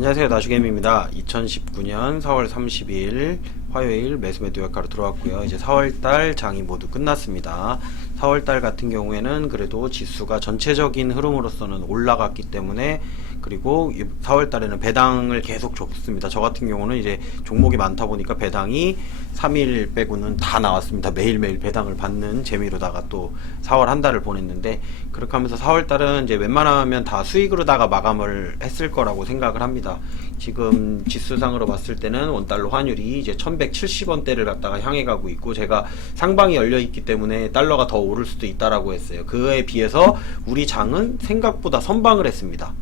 안녕하세요, 나주게임입니다. 2019년 4월 30일 화요일 매수매도 역할로 들어왔고요. 이제 4월달 장이 모두 끝났습니다. 4월달 같은 경우에는 그래도 지수가 전체적인 흐름으로서는 올라갔기 때문에, 그리고 4월달에는 배당을 계속 줬습니다. 저 같은 경우는 이제 종목이 많다 보니까 배당이 3일 빼고는 다 나왔습니다. 매일매일 배당을 받는 재미로다가 또 4월 한 달을 보냈는데, 그렇게 하면서 4월달은 이제 웬만하면 다 수익으로다가 마감을 했을 거라고 생각을 합니다. 지금 지수상으로 봤을 때는 원달러 환율이 이제 1170원대를 갖다가 향해 가고 있고, 제가 상방이 열려 있기 때문에 달러가 더 오를 수도 있다라고 했어요. 그에 비해서 우리 장은 생각보다 선방을 했습니다.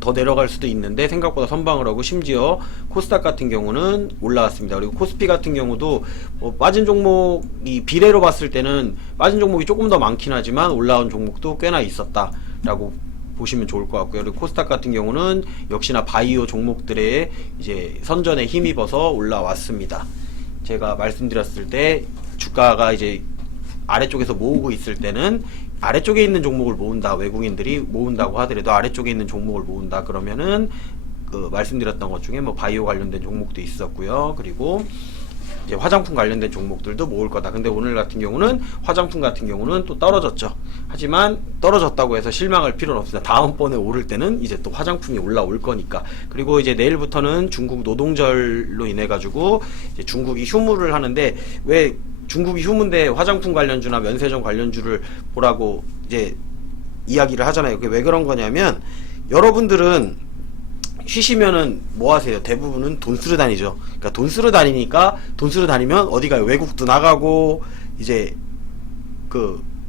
더 내려갈 수도 있는데 생각보다 선방을 하고, 심지어 코스닥 같은 경우는 올라왔습니다. 그리고 코스피 같은 경우도 빠진 종목이 비례로 봤을 때는 빠진 종목이 조금 더 많긴 하지만 올라온 종목도 꽤나 있었다라고 보시면 좋을 것 같고요. 그리고 코스닥 같은 경우는 역시나 바이오 종목들의 이제 선전에 힘입어서 올라왔습니다. 제가 말씀드렸을 때 주가가 이제 아래쪽에서 모으고 있을 때는 아래쪽에 있는 종목을 모은다, 외국인들이 모은다고 하더라도 아래쪽에 있는 종목을 모은다 그러면은 그 말씀드렸던 것 중에 뭐 바이오 관련된 종목도 있었고요. 그리고 이제 화장품 관련된 종목들도 모을 거다. 근데 오늘 같은 경우는 화장품 같은 경우는 또 떨어졌죠. 하지만 떨어졌다고 해서 실망할 필요는 없습니다. 다음번에 오를 때는 이제 또 화장품이 올라올 거니까. 그리고 이제 내일부터는 중국 노동절로 인해 가지고 이제 중국이 휴무를 하는데, 왜 중국이 휴무인데 화장품 관련주나 면세점 관련주를 보라고 이제 이야기를 하잖아요. 그게 왜 그런 거냐면, 여러분들은 쉬시면은 뭐 하세요? 대부분은 돈 쓰러 다니죠. 그러니까 돈 쓰러 다니니까, 돈 쓰러 다니면 어디 가요? 외국도 나가고, 이제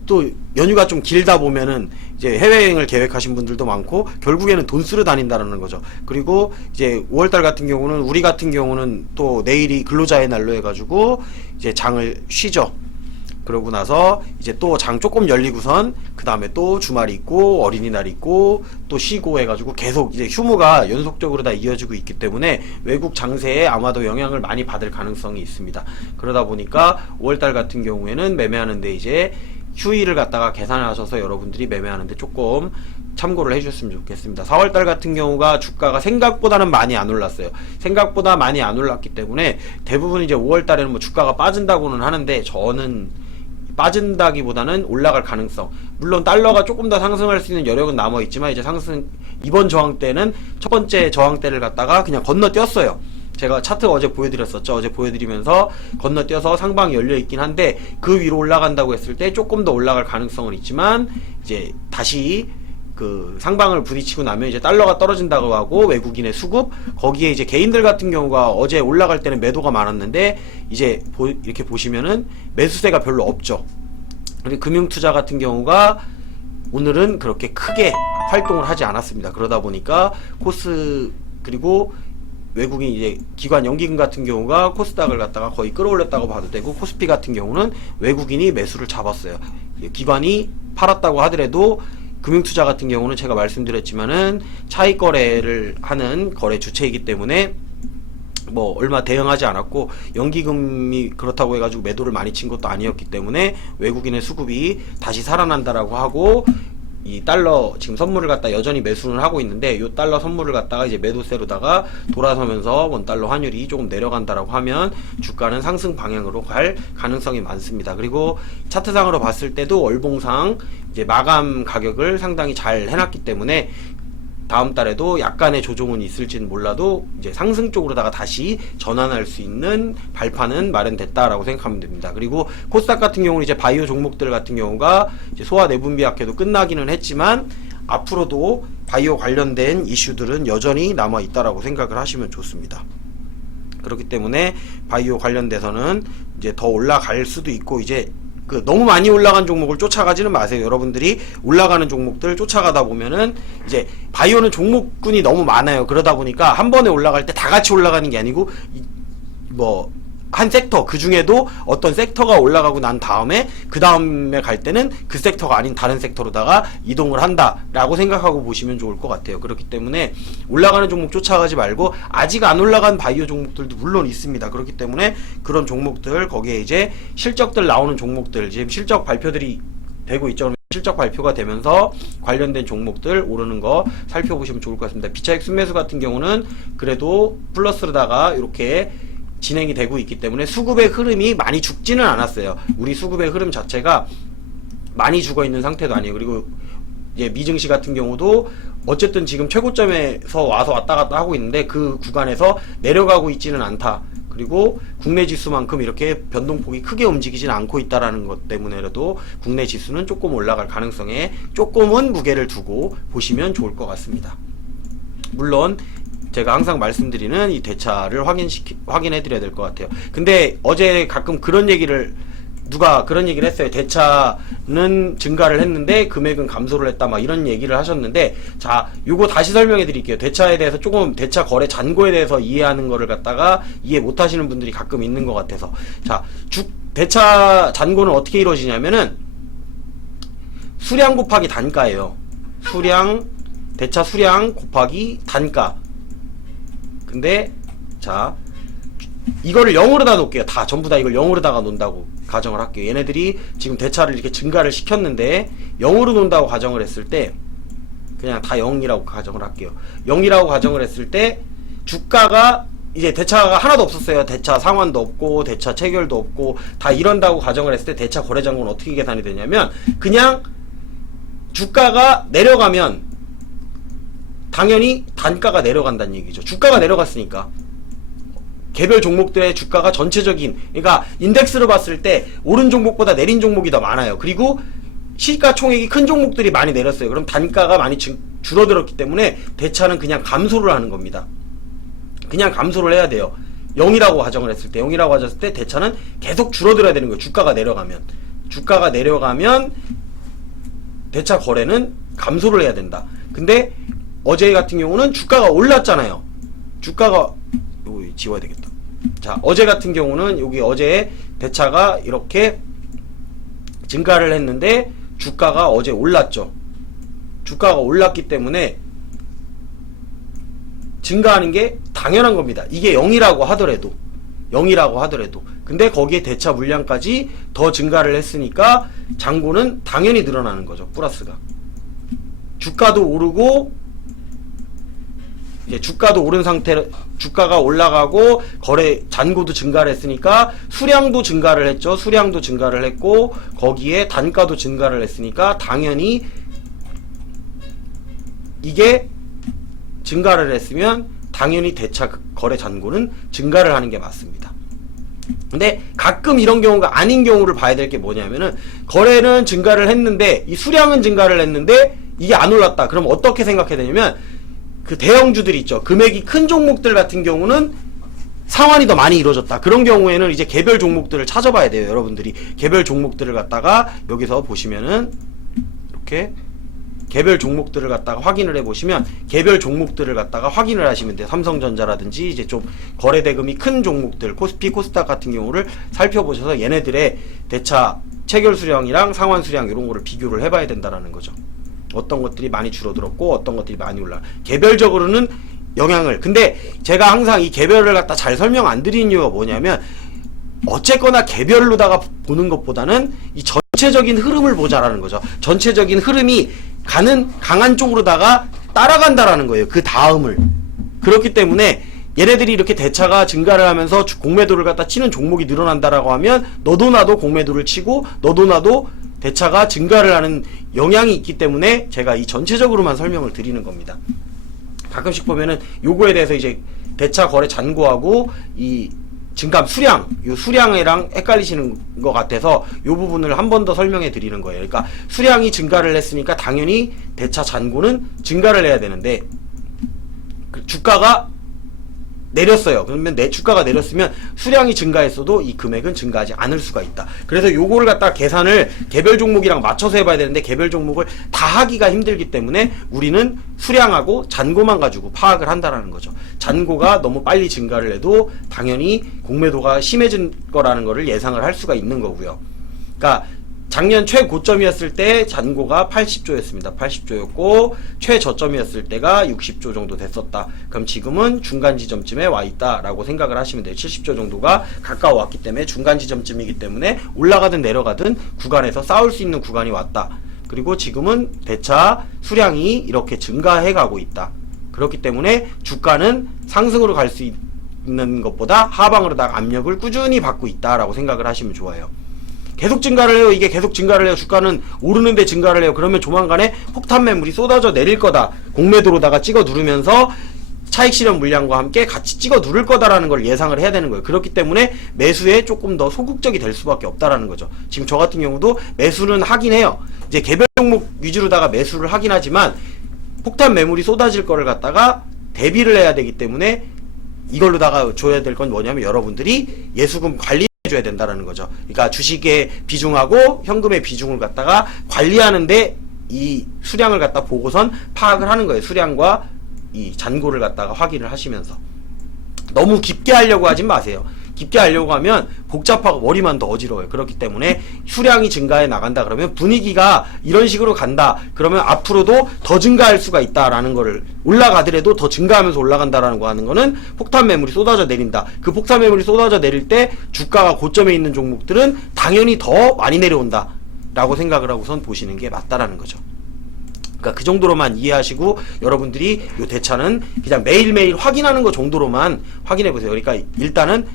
또 연휴가 좀 길다 보면은 이제 해외여행을 계획하신 분들도 많고, 결국에는 돈 쓰러 다닌다는 거죠. 그리고 이제 5월달 같은 경우는, 우리 같은 경우는 또 내일이 근로자의 날로 해가지고 이제 장을 쉬죠. 그러고 나서 이제 또 장 조금 열리고선 그 다음에 또 주말이 있고 어린이날 있고 또 쉬고 해가지고 계속 이제 휴무가 연속적으로 다 이어지고 있기 때문에 외국 장세에 아마도 영향을 많이 받을 가능성이 있습니다. 그러다 보니까 5월달 같은 경우에는 매매하는데 이제 휴일을 갖다가 계산하셔서 여러분들이 매매하는데 조금 참고를 해주셨으면 좋겠습니다. 4월달 같은 경우가 주가가 생각보다는 많이 안 올랐어요. 생각보다 많이 안 올랐기 때문에 대부분 이제 5월달에는 뭐 주가가 빠진다고는 하는데, 저는 빠진다기보다는 올라갈 가능성, 물론 달러가 조금 더 상승할 수 있는 여력은 남아 있지만, 이제 이번 저항 때는 첫 번째 저항 때를 갖다가 그냥 건너뛰었어요. 제가 차트 어제 보여드렸었죠. 어제 보여드리면서 건너뛰어서 상방이 열려 있긴 한데, 그 위로 올라간다고 했을 때 조금 더 올라갈 가능성은 있지만, 이제 다시 그 상방을 부딪히고 나면 이제 달러가 떨어진다고 하고, 외국인의 수급, 거기에 이제 개인들 같은 경우가 어제 올라갈 때는 매도가 많았는데, 이제 이렇게 보시면은 매수세가 별로 없죠. 그리고 금융투자 같은 경우가 오늘은 그렇게 크게 활동을 하지 않았습니다. 그러다 보니까 그리고 외국인 이제 기관 연기금 같은 경우가 코스닥을 갖다가 거의 끌어올렸다고 봐도 되고, 코스피 같은 경우는 외국인이 매수를 잡았어요. 기관이 팔았다고 하더라도 금융투자 같은 경우는 제가 말씀드렸지만은 차익 거래를 하는 거래 주체이기 때문에 뭐 얼마 대응하지 않았고, 연기금이 그렇다고 해가지고 매도를 많이 친 것도 아니었기 때문에 외국인의 수급이 다시 살아난다라고 하고, 이 달러 지금 선물을 갖다 여전히 매수는 하고 있는데, 이 달러 선물을 갖다가 이제 매도세로다가 돌아서면서 원달러 환율이 조금 내려간다라고 하면 주가는 상승 방향으로 갈 가능성이 많습니다. 그리고 차트상으로 봤을 때도 월봉상 이제 마감 가격을 상당히 잘 해놨기 때문에 다음 달에도 약간의 조정은 있을지는 몰라도 이제 상승 쪽으로다가 다시 전환할 수 있는 발판은 마련됐다라고 생각하면 됩니다. 그리고 코스닥 같은 경우는 이제 바이오 종목들 같은 경우가 이제 소화 내분비학회도 끝나기는 했지만, 앞으로도 바이오 관련된 이슈들은 여전히 남아 있다라고 생각을 하시면 좋습니다. 그렇기 때문에 바이오 관련돼서는 이제 더 올라갈 수도 있고, 이제 너무 많이 올라간 종목을 쫓아가지는 마세요. 여러분들이 올라가는 종목들 쫓아가다 보면은 이제 바이오는 종목군이 너무 많아요. 그러다 보니까 한 번에 올라갈 때 다 같이 올라가는 게 아니고, 한 섹터, 그 중에도 어떤 섹터가 올라가고 난 다음에 그 다음에 갈 때는 그 섹터가 아닌 다른 섹터로다가 이동을 한다라고 생각하고 보시면 좋을 것 같아요. 그렇기 때문에 올라가는 종목 쫓아가지 말고, 아직 안 올라간 바이오 종목들도 물론 있습니다. 그렇기 때문에 그런 종목들, 거기에 이제 실적들 나오는 종목들, 지금 실적 발표들이 되고 있죠. 실적 발표가 되면서 관련된 종목들 오르는 거 살펴보시면 좋을 것 같습니다. 비차익 순매수 같은 경우는 그래도 플러스로다가 이렇게 진행이 되고 있기 때문에 수급의 흐름이 많이 죽지는 않았어요. 우리 수급의 흐름 자체가 많이 죽어 있는 상태도 아니에요. 그리고 이제 미증시 같은 경우도 어쨌든 지금 최고점에서 와서 왔다 갔다 하고 있는데 그 구간에서 내려가고 있지는 않다. 그리고 국내 지수만큼 이렇게 변동폭이 크게 움직이지는 않고 있다라는 것 때문에라도 국내 지수는 조금 올라갈 가능성에 조금은 무게를 두고 보시면 좋을 것 같습니다. 물론 제가 항상 말씀드리는 이 대차를 확인해 드려야 될 것 같아요. 근데 어제 가끔 누가 그런 얘기를 했어요. 대차는 증가를 했는데 금액은 감소를 했다, 막 이런 얘기를 하셨는데, 자, 요거 다시 설명해 드릴게요. 대차에 대해서 조금 대차 거래 잔고에 대해서 이해하는 거를 갖다가 이해 못 하시는 분들이 가끔 있는 것 같아서. 자, 대차 잔고는 어떻게 이루어지냐면은 수량 곱하기 단가예요. 대차 수량 곱하기 단가. 근데 자, 이거를 0으로다 놓을게요. 다 전부 다 이걸 0으로다가 놓는다고 가정을 할게요. 얘네들이 지금 대차를 이렇게 증가를 시켰는데 0으로 놓는다고 가정을 했을 때, 그냥 다 0이라고 가정을 할게요. 0이라고 가정을 했을 때 주가가 이제 대차가 하나도 없었어요. 대차 상환도 없고 대차 체결도 없고 다 이런다고 가정을 했을 때 대차 거래잔고는 어떻게 계산이 되냐면, 그냥 주가가 내려가면 당연히 단가가 내려간다는 얘기죠. 주가가 내려갔으니까 개별 종목들의 주가가 전체적인, 그러니까 인덱스로 봤을 때 오른 종목보다 내린 종목이 더 많아요. 그리고 시가총액이 큰 종목들이 많이 내렸어요. 그럼 단가가 많이 줄어들었기 때문에 대차는 그냥 감소를 하는 겁니다. 그냥 감소를 해야 돼요. 0이라고 가정을 했을 때, 0이라고 가졌을 때 대차는 계속 줄어들어야 되는 거예요. 주가가 내려가면 대차 거래는 감소를 해야 된다. 근데 어제 같은 경우는 주가가 올랐잖아요. 이거 지워야 되겠다. 자, 어제 같은 경우는 어제 대차가 이렇게 증가를 했는데 주가가 어제 올랐죠. 주가가 올랐기 때문에 증가하는 게 당연한 겁니다. 이게 0이라고 하더라도. 근데 거기에 대차 물량까지 더 증가를 했으니까 잔고는 당연히 늘어나는 거죠. 플러스가. 주가도 오르고, 이제 주가도 오른 상태로 주가가 올라가고 거래 잔고도 증가를 했으니까 수량도 증가를 했죠. 수량도 증가를 했고 거기에 단가도 증가를 했으니까 당연히 이게 증가를 했으면 당연히 대차 거래 잔고는 증가를 하는 게 맞습니다. 근데 가끔 이런 경우가 아닌 경우를 봐야 될 게 뭐냐면은, 거래는 증가를 했는데 이 수량은 증가를 했는데 이게 안 올랐다. 그럼 어떻게 생각해야 되냐면, 그 대형주들 있죠. 금액이 큰 종목들 같은 경우는 상환이 더 많이 이루어졌다. 그런 경우에는 이제 개별 종목들을 찾아봐야 돼요. 여러분들이 개별 종목들을 갖다가 여기서 보시면은 이렇게 개별 종목들을 갖다가 확인을 해보시면 개별 종목들을 갖다가 확인을 하시면 돼요. 삼성전자라든지 이제 좀 거래대금이 큰 종목들, 코스피, 코스닥 같은 경우를 살펴보셔서 얘네들의 대차 체결 수량이랑 상환 수량 이런 거를 비교를 해봐야 된다라는 거죠. 어떤 것들이 많이 줄어들었고 어떤 것들이 많이 개별적으로는 영향을. 근데 제가 항상 이 개별을 갖다 잘 설명 안 드리는 이유가 뭐냐면, 어쨌거나 개별로다가 보는 것보다는 이 전체적인 흐름을 보자라는 거죠. 전체적인 흐름이 강한 쪽으로다가 따라간다라는 거예요. 그 다음을. 그렇기 때문에 얘네들이 이렇게 대차가 증가를 하면서 공매도를 갖다 치는 종목이 늘어난다라고 하면 너도 나도 공매도를 치고 너도 나도 대차가 증가를 하는 영향이 있기 때문에 제가 이 전체적으로만 설명을 드리는 겁니다. 가끔씩 보면은 요거에 대해서 이제 대차 거래 잔고하고 이 증감 수량, 요 수량이랑 헷갈리시는 것 같아서 요 부분을 한 번 더 설명해 드리는 거예요. 그러니까 수량이 증가를 했으니까 당연히 대차 잔고는 증가를 해야 되는데, 주가가 내렸어요. 그러면 내 주가가 내렸으면 수량이 증가했어도 이 금액은 증가하지 않을 수가 있다. 그래서 요거를 갖다 계산을 개별 종목이랑 맞춰서 해봐야 되는데 개별 종목을 다 하기가 힘들기 때문에 우리는 수량하고 잔고만 가지고 파악을 한다라는 거죠. 잔고가 너무 빨리 증가를 해도 당연히 공매도가 심해진 거라는 거를 예상을 할 수가 있는 거고요. 그러니까 작년 최고점이었을 때 잔고가 80조였습니다. 80조였고 최저점이었을 때가 60조 정도 됐었다. 그럼 지금은 중간 지점쯤에 와 있다라고 생각을 하시면 돼요. 70조 정도가 가까워 왔기 때문에 중간 지점쯤이기 때문에 올라가든 내려가든 구간에서 싸울 수 있는 구간이 왔다. 그리고 지금은 대차 수량이 이렇게 증가해 가고 있다. 그렇기 때문에 주가는 상승으로 갈 수 있는 것보다 하방으로다가 압력을 꾸준히 받고 있다라고 생각을 하시면 좋아요. 계속 증가를 해요. 이게 계속 증가를 해요. 주가는 오르는데 증가를 해요. 그러면 조만간에 폭탄 매물이 쏟아져 내릴 거다. 공매도로다가 찍어 누르면서 차익 실현 물량과 함께 같이 찍어 누를 거다라는 걸 예상을 해야 되는 거예요. 그렇기 때문에 매수에 조금 더 소극적이 될 수밖에 없다라는 거죠. 지금 저 같은 경우도 매수는 하긴 해요. 이제 개별 종목 위주로다가 매수를 하긴 하지만 폭탄 매물이 쏟아질 거를 갖다가 대비를 해야 되기 때문에 이걸로다가 줘야 될 건 뭐냐면 여러분들이 예수금 관리해 줘야 된다라는 거죠. 그러니까 주식의 비중하고 현금의 비중을 갖다가 관리하는데 이 수량을 갖다 보고선 파악을 하는 거예요. 수량과 이 잔고를 갖다가 확인을 하시면서 너무 깊게 하려고 하진 마세요. 깊게 하려고 하면 복잡하고 머리만 더 어지러워요. 그렇기 때문에 수량이 증가해 나간다 그러면 분위기가 이런 식으로 간다 그러면 앞으로도 더 증가할 수가 있다라는 거를 올라가더라도 더 증가하면서 올라간다라는 거 하는 거는 폭탄 매물이 쏟아져 내린다. 그 폭탄 매물이 쏟아져 내릴 때 주가가 고점에 있는 종목들은 당연히 더 많이 내려온다 라고 생각을 하고선 보시는 게 맞다라는 거죠. 그러니까 그 정도로만 이해하시고 여러분들이 요 대차는 그냥 매일매일 확인하는 거 정도로만 확인해 보세요. 그러니까 일단은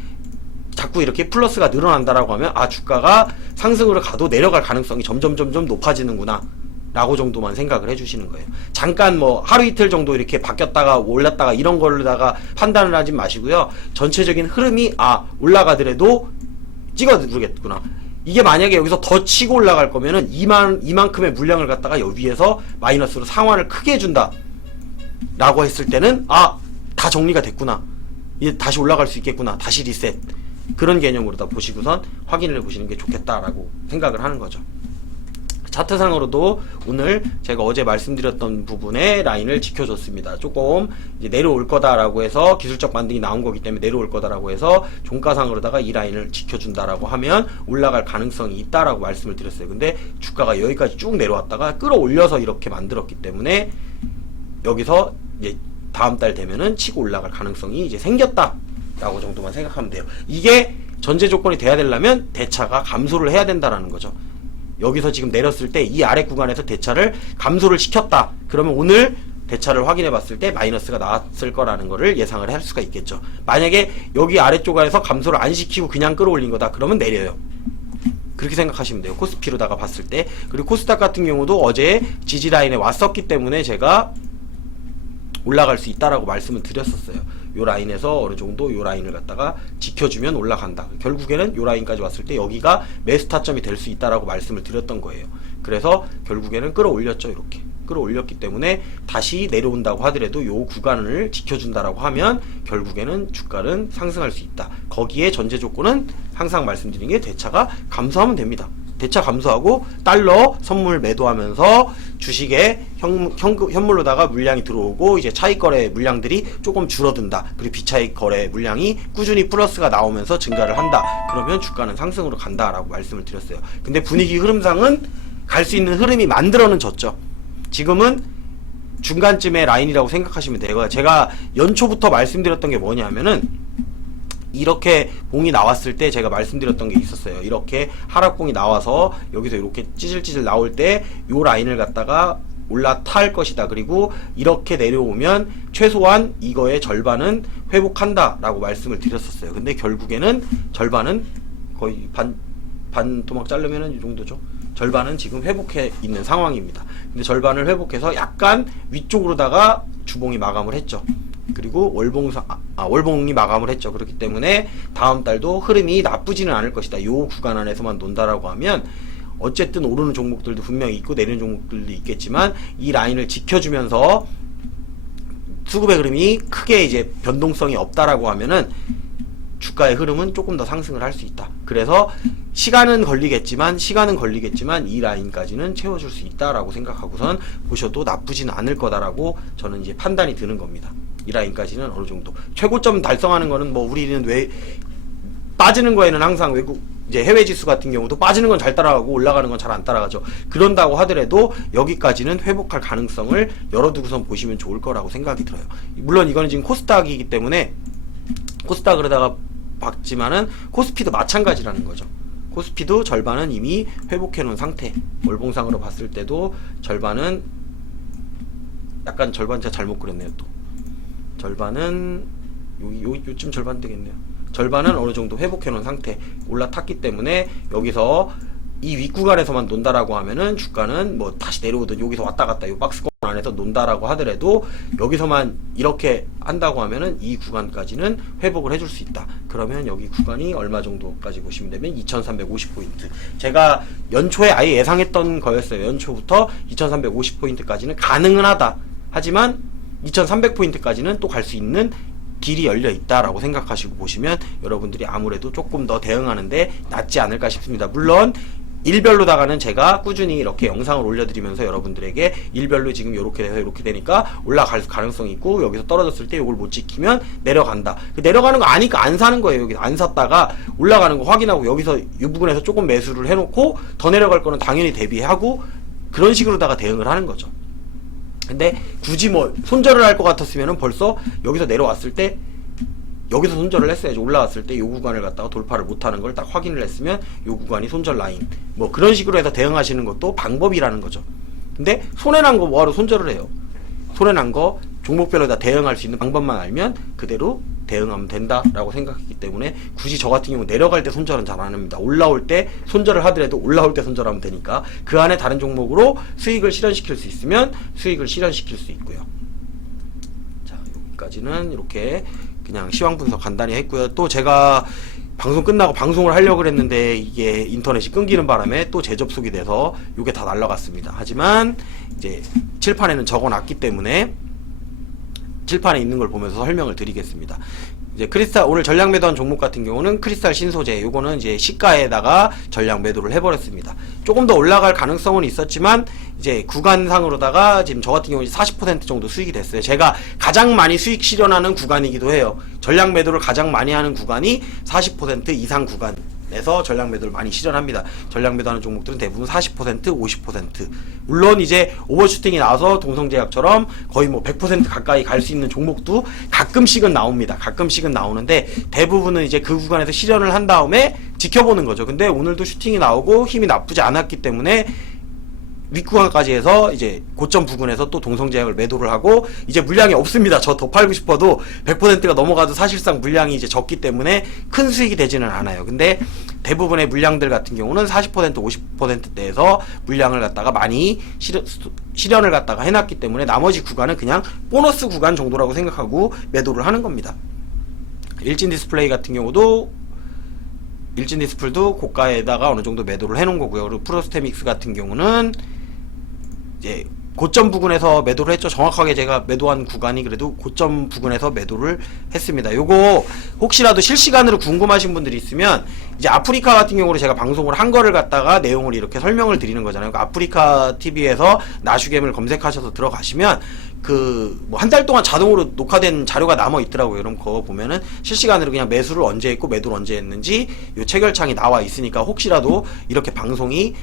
자꾸 이렇게 플러스가 늘어난다라고 하면 아 주가가 상승으로 가도 내려갈 가능성이 점점 높아지는구나 라고 정도만 생각을 해주시는 거예요. 잠깐 뭐 하루 이틀 정도 이렇게 바뀌었다가 올랐다가 이런 걸로다가 판단을 하지 마시고요. 전체적인 흐름이 아 올라가더라도 찍어 누르겠구나. 이게 만약에 여기서 더 치고 올라갈 거면은 이만큼의 물량을 갖다가 여기 위에서 마이너스로 상환을 크게 해준다 라고 했을 때는 아 다 정리가 됐구나, 이제 다시 올라갈 수 있겠구나, 다시 리셋, 그런 개념으로 다 보시고선 확인을 해보시는 게 좋겠다라고 생각을 하는 거죠. 차트상으로도 오늘 제가 어제 말씀드렸던 부분의 라인을 지켜줬습니다. 조금 이제 내려올 거다라고 해서 기술적 반등이 나온 거기 때문에 내려올 거다라고 해서 종가상으로다가 이 라인을 지켜준다라고 하면 올라갈 가능성이 있다라고 말씀을 드렸어요. 근데 주가가 여기까지 쭉 내려왔다가 끌어올려서 이렇게 만들었기 때문에 여기서 이제 다음 달 되면은 치고 올라갈 가능성이 이제 생겼다라고 정도만 생각하면 돼요. 이게 전제 조건이 돼야 되려면 대차가 감소를 해야 된다라는 거죠. 여기서 지금 내렸을 때 이 아래 구간에서 대차를 감소를 시켰다 그러면 오늘 대차를 확인해 봤을 때 마이너스가 나왔을 거라는 거를 예상을 할 수가 있겠죠. 만약에 여기 아래쪽에서 감소를 안 시키고 그냥 끌어올린 거다 그러면 내려요. 그렇게 생각하시면 돼요. 코스피로다가 봤을 때. 그리고 코스닥 같은 경우도 어제 지지라인에 왔었기 때문에 제가 올라갈 수 있다라고 말씀을 드렸었어요. 요 라인에서 어느 정도 요 라인을 갖다가 지켜주면 올라간다. 결국에는 요 라인까지 왔을 때 여기가 매수 타점이 될 수 있다라고 말씀을 드렸던 거예요. 그래서 결국에는 끌어올렸죠. 이렇게 끌어올렸기 때문에 다시 내려온다고 하더라도 요 구간을 지켜준다라고 하면 결국에는 주가는 상승할 수 있다. 거기에 전제 조건은 항상 말씀드린 게 대차가 감소하면 됩니다. 대차 감소하고 달러 선물 매도하면서 주식에 현물로다가 물량이 들어오고 이제 차익 거래 물량들이 조금 줄어든다. 그리고 비차익 거래 물량이 꾸준히 플러스가 나오면서 증가를 한다. 그러면 주가는 상승으로 간다라고 말씀을 드렸어요. 근데 분위기 흐름상은 갈 수 있는 흐름이 만들어는 졌죠. 지금은 중간쯤의 라인이라고 생각하시면 돼요. 제가 연초부터 말씀드렸던 게 뭐냐면은 이렇게 봉이 나왔을 때 제가 말씀드렸던 게 있었어요. 이렇게 하락봉이 나와서 여기서 이렇게 찌질찌질 나올 때 요 라인을 갖다가 올라탈 것이다. 그리고 이렇게 내려오면 최소한 이거의 절반은 회복한다 라고 말씀을 드렸었어요. 근데 결국에는 절반은 거의 반 토막 자르면은 이 정도죠. 절반은 지금 회복해 있는 상황입니다. 근데 절반을 회복해서 약간 위쪽으로다가 주봉이 마감을 했죠. 그리고 월봉이 마감을 했죠. 그렇기 때문에 다음 달도 흐름이 나쁘지는 않을 것이다. 요 구간 안에서만 논다라고 하면 어쨌든 오르는 종목들도 분명히 있고 내리는 종목들도 있겠지만 이 라인을 지켜주면서 수급의 흐름이 크게 이제 변동성이 없다라고 하면은 주가의 흐름은 조금 더 상승을 할 수 있다. 그래서 시간은 걸리겠지만 이 라인까지는 채워줄 수 있다라고 생각하고선 보셔도 나쁘지는 않을 거다라고 저는 이제 판단이 드는 겁니다. 이 라인까지는 어느 정도 최고점 달성하는 거는 뭐 우리는 왜 빠지는 거에는 항상 외국 이제 해외 지수 같은 경우도 빠지는 건 잘 따라가고 올라가는 건 잘 안 따라가죠. 그런다고 하더라도 여기까지는 회복할 가능성을 열어두고선 보시면 좋을 거라고 생각이 들어요. 물론 이거는 지금 코스닥이기 때문에 코스닥으로다가 봤지만은 코스피도 마찬가지라는 거죠. 코스피도 절반은 이미 회복해 놓은 상태. 월봉상으로 봤을 때도 절반은 약간 절반 제가 잘못 그렸네요. 또 절반은 요쯤 절반 되겠네요. 절반은 어느 정도 회복해 놓은 상태. 올라탔기 때문에 여기서 이 윗구간에서만 논다라고 하면은 주가는 뭐 다시 내려오든 여기서 왔다 갔다 요 박스권 안에서 논다라고 하더라도 여기서만 이렇게 한다고 하면은 이 구간까지는 회복을 해줄 수 있다. 그러면 여기 구간이 얼마 정도까지 보시면 되면 2350포인트. 제가 연초에 아예 예상했던 거였어요. 연초부터 2350포인트까지는 가능은 하다. 하지만 2300포인트까지는 또 갈 수 있는 길이 열려 있다라고 생각하시고 보시면 여러분들이 아무래도 조금 더 대응하는데 낫지 않을까 싶습니다. 물론 일별로다가는 제가 꾸준히 이렇게 영상을 올려드리면서 여러분들에게 일별로 지금 이렇게 돼서 이렇게 되니까 올라갈 가능성이 있고 여기서 떨어졌을 때 이걸 못 지키면 내려간다. 내려가는 거 아니까 안 사는 거예요. 여기 안 샀다가 올라가는 거 확인하고 여기서 이 부분에서 조금 매수를 해놓고 더 내려갈 거는 당연히 대비하고 그런 식으로다가 대응을 하는 거죠. 근데 굳이 뭐 손절을 할 것 같았으면 벌써 여기서 내려왔을 때 여기서 손절을 했어야지. 올라왔을 때 이 구간을 갖다가 돌파를 못하는 걸 딱 확인을 했으면 이 구간이 손절 라인 뭐 그런 식으로 해서 대응하시는 것도 방법이라는 거죠. 근데 손해난 거 뭐하러 손절을 해요. 손해난 거 종목별로 다 대응할 수 있는 방법만 알면 그대로 대응하면 된다라고 생각했기 때문에 굳이 저 같은 경우 내려갈 때 손절은 잘 안 합니다. 올라올 때 손절을 하더라도 올라올 때 손절하면 되니까 그 안에 다른 종목으로 수익을 실현시킬 수 있으면 수익을 실현시킬 수 있고요. 자, 여기까지는 이렇게 그냥 시황 분석 간단히 했고요. 또 제가 방송 끝나고 방송을 하려고 했는데 이게 인터넷이 끊기는 바람에 또 재접속이 돼서 이게 다 날라갔습니다. 하지만 이제 칠판에는 적어놨기 때문에 칠판에 있는 걸 보면서 설명을 드리겠습니다. 이제 크리스탈 오늘 전략 매도한 종목 같은 경우는 크리스탈 신소재 요거는 이제 시가에다가 전략 매도를 해버렸습니다. 조금 더 올라갈 가능성은 있었지만 이제 구간상으로다가 지금 저 같은 경우 40% 정도 수익이 됐어요. 제가 가장 많이 수익 실현하는 구간이기도 해요. 전략 매도를 가장 많이 하는 구간이 40% 이상 구간에서 전략 매도를 많이 실현합니다. 전략 매도하는 종목들은 대부분 40%, 50%. 물론 이제 오버슈팅이 나와서 동성제약처럼 거의 뭐 100% 가까이 갈 수 있는 종목도 가끔씩은 나옵니다. 가끔씩은 나오는데 대부분은 이제 그 구간에서 실현을 한 다음에 지켜보는 거죠. 근데 오늘도 슈팅이 나오고 힘이 나쁘지 않았기 때문에 윗구간까지 해서 이제 고점 부근에서 또 동성제약을 매도를 하고 이제 물량이 없습니다. 저 더 팔고 싶어도 100%가 넘어가도 사실상 물량이 이제 적기 때문에 큰 수익이 되지는 않아요. 근데 대부분의 물량들 같은 경우는 40% 50%대에서 물량을 갖다가 많이 실현을 갖다가 해놨기 때문에 나머지 구간은 그냥 보너스 구간 정도라고 생각하고 매도를 하는 겁니다. 일진 디스플레이 같은 경우도 일진 디스플도 고가에다가 어느 정도 매도를 해놓은 거고요. 그리고 프로스테믹스 같은 경우는 이제 고점 부근에서 매도를 했죠. 정확하게 제가 매도한 구간이 그래도 고점 부근에서 매도를 했습니다. 요거 혹시라도 실시간으로 궁금하신 분들이 있으면 이제 아프리카 같은 경우로 제가 방송을 한 거를 갖다가 내용을 이렇게 설명을 드리는 거잖아요. 그러니까 아프리카 TV에서 나슈겜을 검색하셔서 들어가시면 그 뭐 한 달 동안 자동으로 녹화된 자료가 남아 있더라고요. 그럼 그거 보면은 실시간으로 그냥 매수를 언제 했고 매도를 언제 했는지 요 체결창이 나와 있으니까 혹시라도 이렇게 방송이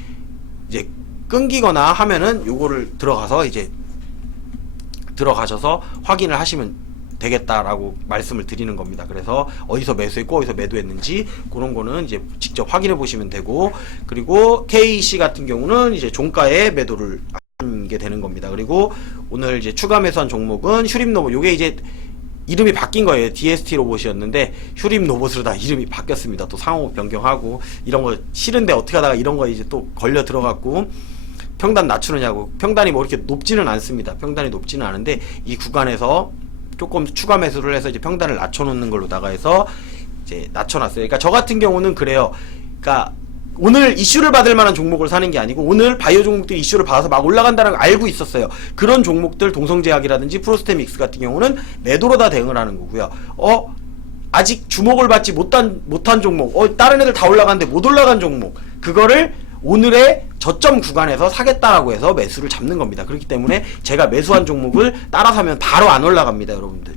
이제 끊기거나 하면은 요거를 들어가서 이제 들어가셔서 확인을 하시면 되겠다라고 말씀을 드리는 겁니다. 그래서 어디서 매수했고 어디서 매도했는지 그런 거는 이제 직접 확인해 보시면 되고, 그리고 KC 같은 경우는 이제 종가에 매도를 하는 게 되는 겁니다. 그리고 오늘 이제 추가 매수한 종목은 휴림 로봇. 요게 이제 이름이 바뀐 거예요. DST 로봇이었는데 휴림 로봇으로 다 이름이 바뀌었습니다. 또 상호 변경하고 이런 거 싫은데 어떻게 하다가 이런 거 이제 또 걸려 들어갔고, 평단 낮추느냐고. 평단이 뭐 이렇게 높지는 않습니다. 평단이 높지는 않은데 이 구간에서 조금 추가 매수를 해서 이제 평단을 낮춰놓는 걸로다가 해서 이제 낮춰놨어요. 그러니까 저 같은 경우는 그래요. 그러니까 오늘 이슈를 받을 만한 종목을 사는 게 아니고 오늘 바이오 종목들이 이슈를 받아서 막 올라간다는 걸 알고 있었어요. 그런 종목들 동성제약이라든지 프로스테믹스 같은 경우는 매도로 다 대응을 하는 거고요. 아직 주목을 받지 못한 종목, 다른 애들 다 올라가는데 못 올라간 종목, 그거를 오늘의 저점 구간에서 사겠다라고 해서 매수를 잡는 겁니다. 그렇기 때문에 제가 매수한 종목을 따라 사면 바로 안 올라갑니다, 여러분들.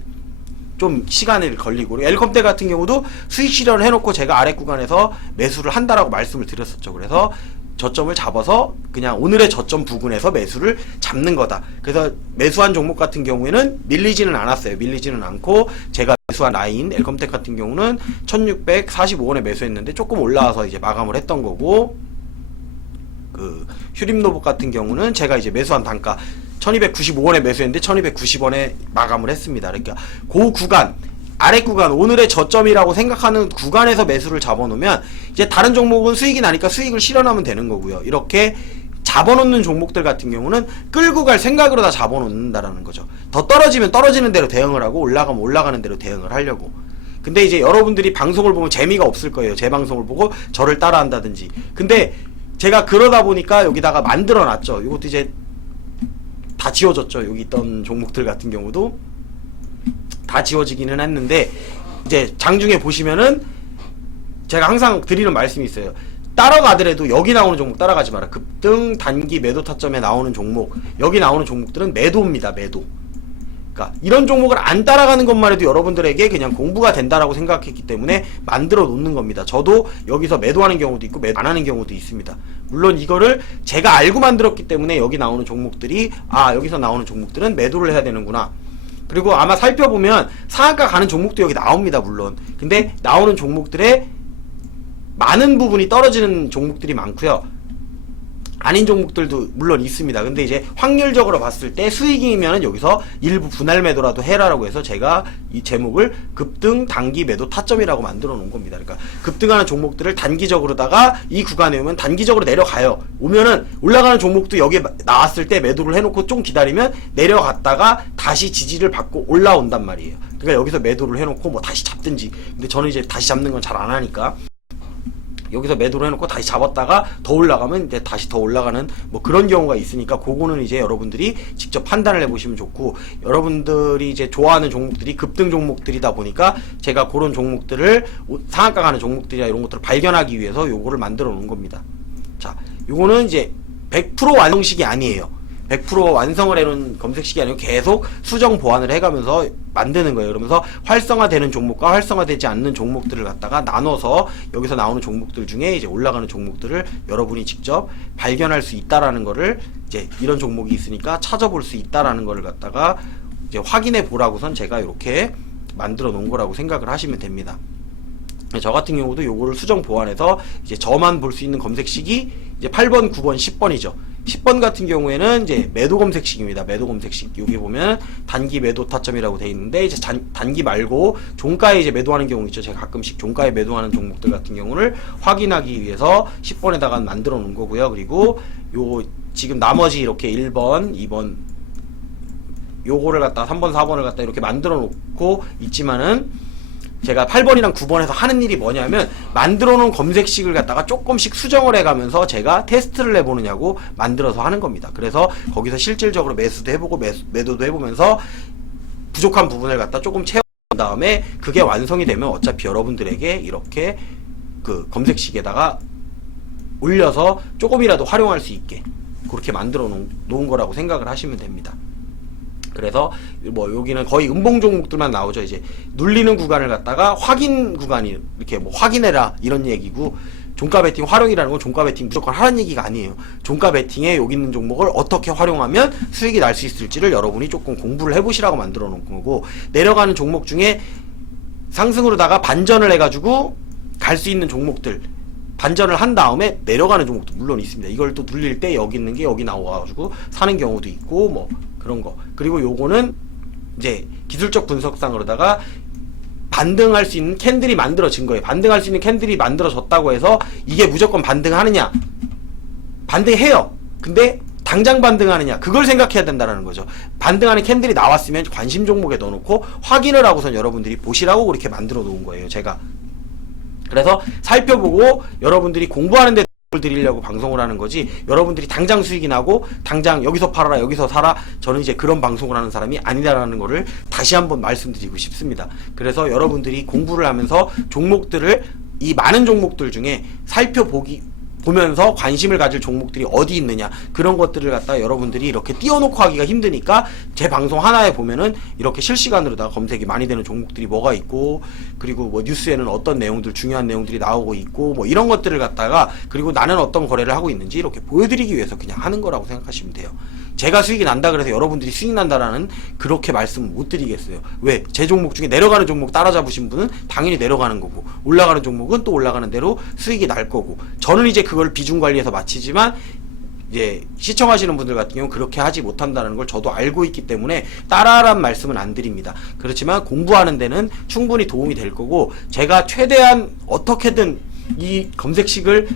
좀 시간이 걸리고. 엘컴대 같은 경우도 수익 실현을 해놓고 제가 아래 구간에서 매수를 한다라고 말씀을 드렸었죠. 그래서 저점을 잡아서 그냥 오늘의 저점 부근에서 매수를 잡는 거다. 그래서 매수한 종목 같은 경우에는 밀리지는 않았어요. 밀리지는 않고 제가 매수한 라인 엘컴텍 같은 경우는 1645원에 매수했는데 조금 올라와서 이제 마감을 했던 거고, 그 휴림노복 같은 경우는 제가 이제 매수한 단가 1295원에 매수했는데 1290원에 마감을 했습니다. 그러니까 그 구간, 아래 구간, 오늘의 저점이라고 생각하는 구간에서 매수를 잡아놓으면 이제 다른 종목은 수익이 나니까 수익을 실현하면 되는 거고요. 이렇게 잡아놓는 종목들 같은 경우는 끌고 갈 생각으로 다 잡아놓는다라는 거죠. 더 떨어지면 떨어지는 대로 대응을 하고 올라가면 올라가는 대로 대응을 하려고. 근데 이제 여러분들이 방송을 보면 재미가 없을 거예요. 제 방송을 보고 저를 따라한다든지. 근데 제가 그러다 보니까 여기다가 만들어 놨죠. 이것도 이제 다 지워졌죠. 여기 있던 종목들 같은 경우도 다 지워지기는 했는데, 이제 장중에 보시면은 제가 항상 드리는 말씀이 있어요. 따라가더라도 여기 나오는 종목 따라가지 마라. 급등 단기 매도 타점에 나오는 종목, 여기 나오는 종목들은 매도입니다. 매도. 그러니까 이런 종목을 안 따라가는 것만 해도 여러분들에게 그냥 공부가 된다라고 생각했기 때문에 만들어 놓는 겁니다. 저도 여기서 매도하는 경우도 있고 매도 안 하는 경우도 있습니다. 물론 이거를 제가 알고 만들었기 때문에 여기 나오는 종목들이, 아, 여기서 나오는 종목들은 매도를 해야 되는구나. 그리고 아마 살펴보면 상한가 가는 종목도 여기 나옵니다. 물론. 근데 나오는 종목들의 많은 부분이 떨어지는 종목들이 많고요. 아닌 종목들도 물론 있습니다. 근데 이제 확률적으로 봤을 때 수익이면은 여기서 일부 분할 매도라도 해라라고 해서 제가 이 제목을 급등 단기 매도 타점이라고 만들어 놓은 겁니다. 그러니까 급등하는 종목들을 단기적으로다가 이 구간에 오면 단기적으로 내려가요. 오면은 올라가는 종목도 여기에 나왔을 때 매도를 해놓고 좀 기다리면 내려갔다가 다시 지지를 받고 올라온단 말이에요. 그러니까 여기서 매도를 해놓고 뭐 다시 잡든지. 근데 저는 이제 다시 잡는 건 잘 안 하니까 여기서 매도를 해놓고 다시 잡았다가 더 올라가면 이제 다시 더 올라가는 뭐 그런 경우가 있으니까, 그거는 이제 여러분들이 직접 판단을 해보시면 좋고, 여러분들이 이제 좋아하는 종목들이 급등 종목들이다 보니까 제가 그런 종목들을, 상한가 가는 종목들이나 이런 것들을 발견하기 위해서 요거를 만들어 놓은 겁니다. 자, 요거는 이제 100% 완성식이 아니에요. 100% 완성을 해놓은 검색식이 아니고 계속 수정 보완을 해가면서 만드는 거예요. 그러면서 활성화되는 종목과 활성화되지 않는 종목들을 갖다가 나눠서 여기서 나오는 종목들 중에 이제 올라가는 종목들을 여러분이 직접 발견할 수 있다라는 거를, 이제 이런 종목이 있으니까 찾아볼 수 있다라는 거를 갖다가 이제 확인해 보라고선 제가 이렇게 만들어 놓은 거라고 생각을 하시면 됩니다. 저 같은 경우도 요거를 수정 보완해서 이제 저만 볼 수 있는 검색식이 이제 8번, 9번, 10번이죠. 10번 같은 경우에는 이제 매도 검색식입니다. 매도 검색식. 여기 보면 단기 매도 타점이라고 되어 있는데, 이제 단기 말고 종가에 이제 매도하는 경우 있죠. 제가 가끔씩 종가에 매도하는 종목들 같은 경우를 확인하기 위해서 10번에다가 만들어 놓은 거고요. 그리고 요 지금 나머지 이렇게 1번, 2번 요거를 갖다가 3번, 4번을 갖다 이렇게 만들어 놓고 있지만은, 제가 8번이랑 9번에서 하는 일이 뭐냐면 만들어 놓은 검색식을 갖다가 조금씩 수정을 해가면서 제가 테스트를 해보느냐고 만들어서 하는 겁니다. 그래서 거기서 실질적으로 매수도 해보고 매도도 해보면서 부족한 부분을 갖다 조금 채운 다음에 그게 완성이 되면 어차피 여러분들에게 이렇게 그 검색식에다가 올려서 조금이라도 활용할 수 있게 그렇게 만들어 놓은 거라고 생각을 하시면 됩니다. 그래서 뭐 여기는 거의 음봉 종목들만 나오죠. 이제 눌리는 구간을 갖다가 확인 구간이 이렇게 뭐 확인해라 이런 얘기고, 종가 베팅 활용이라는 건 종가 베팅 무조건 하라는 얘기가 아니에요. 종가 베팅에 여기 있는 종목을 어떻게 활용하면 수익이 날 수 있을지를 여러분이 조금 공부를 해보시라고 만들어 놓은 거고, 내려가는 종목 중에 상승으로다가 반전을 해가지고 갈 수 있는 종목들, 반전을 한 다음에 내려가는 종목도 물론 있습니다. 이걸 또 눌릴 때 여기 있는 게 여기 나와가지고 사는 경우도 있고 뭐 그런 거. 그리고 요거는 이제 기술적 분석상으로다가 반등할 수 있는 캔들이 만들어진 거예요. 반등할 수 있는 캔들이 만들어졌다고 해서 이게 무조건 반등하느냐? 반등해요. 근데 당장 반등하느냐? 그걸 생각해야 된다는 거죠. 반등하는 캔들이 나왔으면 관심 종목에 넣어놓고 확인을 하고선 여러분들이 보시라고 그렇게 만들어 놓은 거예요. 제가. 그래서 살펴보고 여러분들이 공부하는데 도움을 드리려고 방송을 하는 거지, 여러분들이 당장 수익이 나고 당장 여기서 팔아라 여기서 사라, 저는 이제 그런 방송을 하는 사람이 아니다라는 거를 다시 한번 말씀드리고 싶습니다. 그래서 여러분들이 공부를 하면서 종목들을, 이 많은 종목들 중에 살펴보는 보면서 관심을 가질 종목들이 어디 있느냐, 그런 것들을 갖다 여러분들이 이렇게 띄워놓고 하기가 힘드니까 제 방송 하나에 보면은 이렇게 실시간으로다가 검색이 많이 되는 종목들이 뭐가 있고, 그리고 뭐 뉴스에는 어떤 내용들, 중요한 내용들이 나오고 있고, 뭐 이런 것들을 갖다가, 그리고 나는 어떤 거래를 하고 있는지 이렇게 보여드리기 위해서 그냥 하는 거라고 생각하시면 돼요. 제가 수익이 난다 그래서 여러분들이 수익 난다라는 그렇게 말씀 못 드리겠어요. 왜? 제 종목 중에 내려가는 종목 따라잡으신 분은 당연히 내려가는 거고, 올라가는 종목은 또 올라가는 대로 수익이 날 거고, 저는 이제 그걸 비중 관리해서 마치지만 이제 시청하시는 분들 같은 경우는 그렇게 하지 못한다는 걸 저도 알고 있기 때문에 따라란 말씀은 안 드립니다. 그렇지만 공부하는 데는 충분히 도움이 될 거고, 제가 최대한 어떻게든 이 검색식을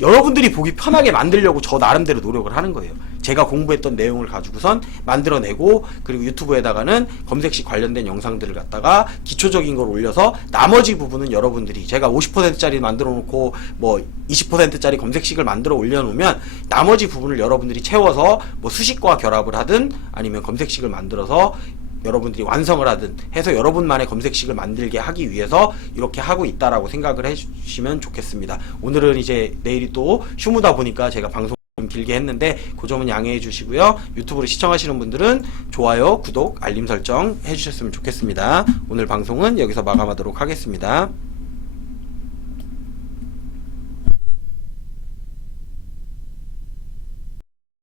여러분들이 보기 편하게 만들려고 저 나름대로 노력을 하는 거예요. 제가 공부했던 내용을 가지고선 만들어내고, 그리고 유튜브에다가는 검색식 관련된 영상들을 갖다가 기초적인 걸 올려서 나머지 부분은 여러분들이, 제가 50%짜리 만들어 놓고 뭐 20%짜리 검색식을 만들어 올려놓으면 나머지 부분을 여러분들이 채워서 뭐 수식과 결합을 하든 아니면 검색식을 만들어서 여러분들이 완성을 하든 해서 여러분만의 검색식을 만들게 하기 위해서 이렇게 하고 있다라고 생각을 해주시면 좋겠습니다. 오늘은 이제 내일이 또 휴무다 보니까 제가 방송 좀 길게 했는데 그 점은 양해해 주시고요. 유튜브로 시청하시는 분들은 좋아요, 구독, 알림 설정 해주셨으면 좋겠습니다. 오늘 방송은 여기서 마감하도록 하겠습니다.